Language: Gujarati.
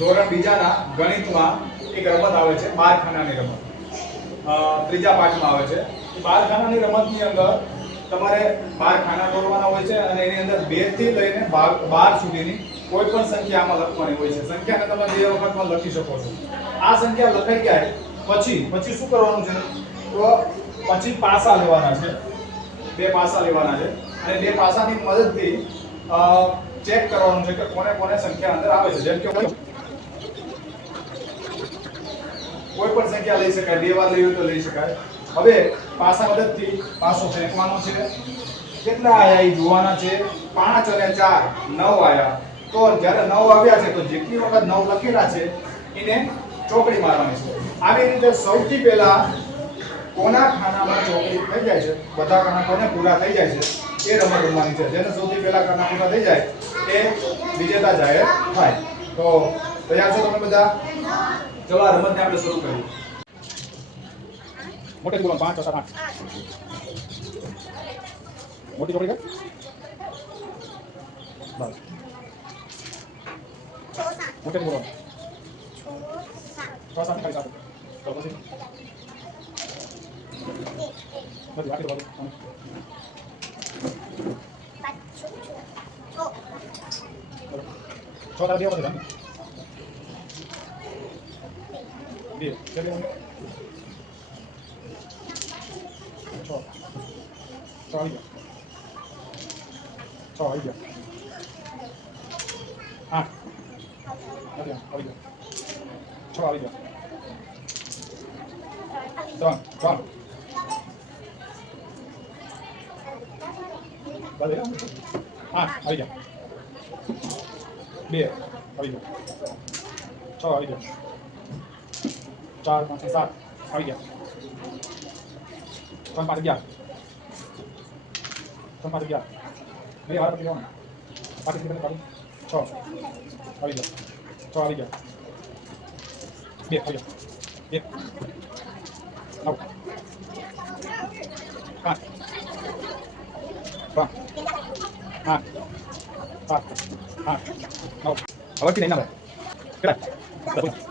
ધોરણ બીજાના ગણિતમાં એક રમત આવે છે બારખાનાની રમત. ત્રીજા પાઠમાં આવે છે. એ બારખાનાની રમતની અંદર તમારે 12 ખાના દોરવાના હોય છે અને એની અંદર 2 થી લઈને 12 સુધીની કોઈ પણ સંખ્યા આમાં લખવાની હોય છે. સંખ્યાને તમે બે વખતમાં લખી શકો છો. આ સંખ્યા લખાઈ જાય પછી શું કરવાનું છે? તો પછી પાસા લેવાના છે. 2 પાસા લેવાના છે અને 2 પાસાની મદદથી ચેક કરવાનું છે કે કોને કોને સંખ્યા અંદર આવે છે. જેમ કે કોઈ પણ સંખ્યા લઈ શકાય, 2 વાર લેવી તો લઈ શકાય. હવે પાસા મદદથી પાસો ફેંકવાનો છે. કેટલા આયા એ જોવાના છે. 5 અને 4 9 આયા. તો જ્યારે 9 આવ્યા છે તો જેટલી વખત 9 લખેલા છે એને ચોકડી મારવાની છે. આવી રીતે સૌથી પહેલા કોના ખાનામાં ચોકડી થઈ જાય છે, બધા ખાના કોને પૂરા થઈ જાય છે એ રમત રમવાની છે. જેને સૌથી પહેલા ખાના પૂરા થઈ જાય એ વિજેતા જાહેર થાય. તો તૈયાર છો તમે બધા? ચલો આ રમતને આપણે શરૂ કરીએ. મોટેથી બોલો. 5 6 7 8. મોટી ચોકડી કર. બસ. મોટેથી બોલો. 6 7 ખાલી 7. તો પછી બધી આખી બોલો. 6 તારા 2 વધે ને? 2 કેટલી હોય? 6 આવી ગયા. 6 આવી ગયા. 8 આવી ગયા. 6 આવી ગયા. 3 ચાલ. 8 આવી ગયા. 2 આવી ગયા. 6 આવી ગયા. 4 5 7 આવી ગયા. 3 5 11. 3 5 11. 2 વાર પછી લેવાના. 5 થી 6 આવી ગયા. 6 આવી ગયા. 2 આવી ગયા. 1 આવ. 5 8 8 8 9 હવે થી નહીં ના કેટલા